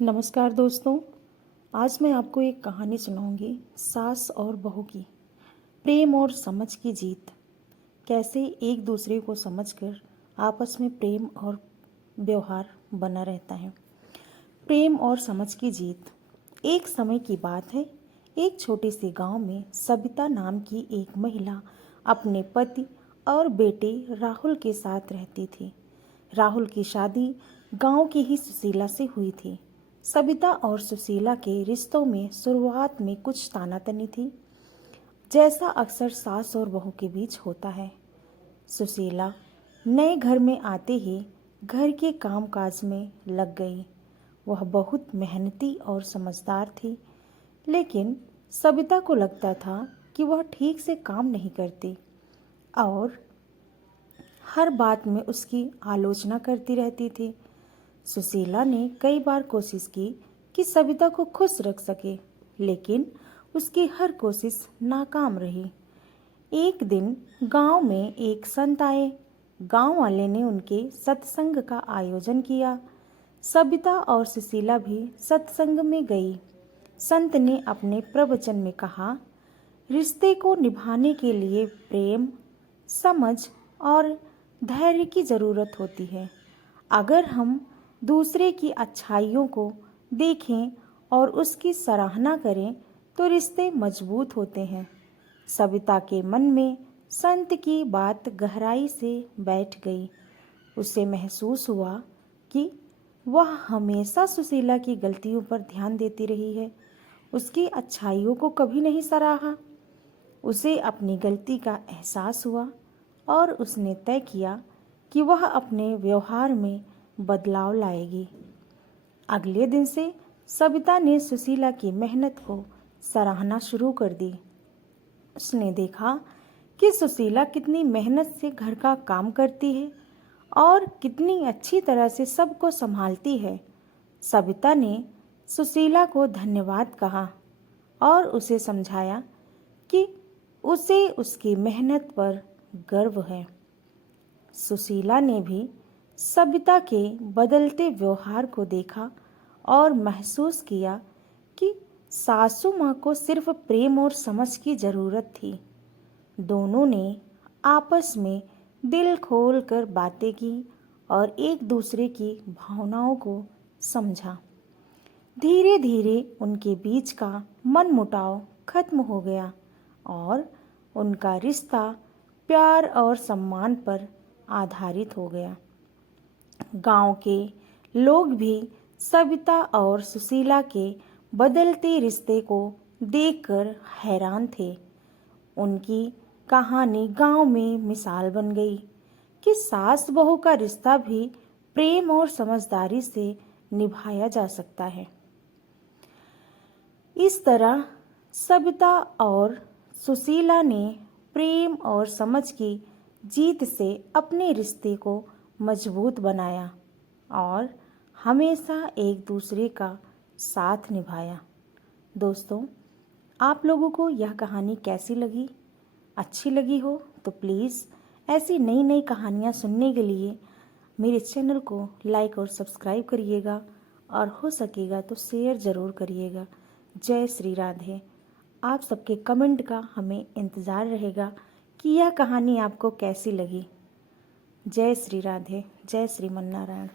नमस्कार दोस्तों। आज मैं आपको एक कहानी सुनाऊंगी, सास और बहू की प्रेम और समझ की जीत। कैसे एक दूसरे को समझकर आपस में प्रेम और व्यवहार बना रहता है। प्रेम और समझ की जीत। एक समय की बात है, एक छोटे से गांव में सबिता नाम की एक महिला अपने पति और बेटे राहुल के साथ रहती थी। राहुल की शादी गांव की ही सुशीला से हुई थी। सबिता और सुशीला के रिश्तों में शुरुआत में कुछ तानातनी थी, जैसा अक्सर सास और बहू के बीच होता है। सुशीला नए घर में आते ही घर के कामकाज में लग गई। वह बहुत मेहनती और समझदार थी, लेकिन सबिता को लगता था कि वह ठीक से काम नहीं करती और हर बात में उसकी आलोचना करती रहती थी। सुशीला ने कई बार कोशिश की कि सबिता को खुश रख सके, लेकिन उसकी हर कोशिश नाकाम रही। एक दिन गांव में एक संत आए। गांव वाले ने उनके सत्संग का आयोजन किया। सबिता और सुशीला भी सत्संग में गई। संत ने अपने प्रवचन में कहा, रिश्ते को निभाने के लिए प्रेम, समझ और धैर्य की ज़रूरत होती है। अगर हम दूसरे की अच्छाइयों को देखें और उसकी सराहना करें तो रिश्ते मजबूत होते हैं। सबिता के मन में संत की बात गहराई से बैठ गई। उसे महसूस हुआ कि वह हमेशा सुशीला की गलतियों पर ध्यान देती रही है, उसकी अच्छाइयों को कभी नहीं सराहा। उसे अपनी गलती का एहसास हुआ और उसने तय किया कि वह अपने व्यवहार में बदलाव लाएगी। अगले दिन से सबिता ने सुशीला की मेहनत को सराहना शुरू कर दी। उसने देखा कि सुशीला कितनी मेहनत से घर का काम करती है और कितनी अच्छी तरह से सबको संभालती है। सबिता ने सुशीला को धन्यवाद कहा और उसे समझाया कि उसे उसकी मेहनत पर गर्व है। सुशीला ने भी सबिता के बदलते व्यवहार को देखा और महसूस किया कि सासू माँ को सिर्फ प्रेम और समझ की ज़रूरत थी। दोनों ने आपस में दिल खोल कर बातें की और एक दूसरे की भावनाओं को समझा। धीरे धीरे उनके बीच का मनमुटाव खत्म हो गया और उनका रिश्ता प्यार और सम्मान पर आधारित हो गया। गांव के लोग भी सबिता और सुशीला के बदलते रिश्ते को देखकर हैरान थे। उनकी कहानी गांव में मिसाल बन गई कि सास बहू का रिश्ता भी प्रेम और समझदारी से निभाया जा सकता है। इस तरह सबिता और सुशीला ने प्रेम और समझ की जीत से अपने रिश्ते को मजबूत बनाया और हमेशा एक दूसरे का साथ निभाया। दोस्तों, आप लोगों को यह कहानी कैसी लगी? अच्छी लगी हो तो प्लीज़ ऐसी नई नई कहानियाँ सुनने के लिए मेरे चैनल को लाइक और सब्सक्राइब करिएगा और हो सकेगा तो शेयर ज़रूर करिएगा। जय श्री राधे। आप सबके कमेंट का हमें इंतज़ार रहेगा कि यह कहानी आपको कैसी लगी। जय श्री राधे, जय श्रीमन नारायण।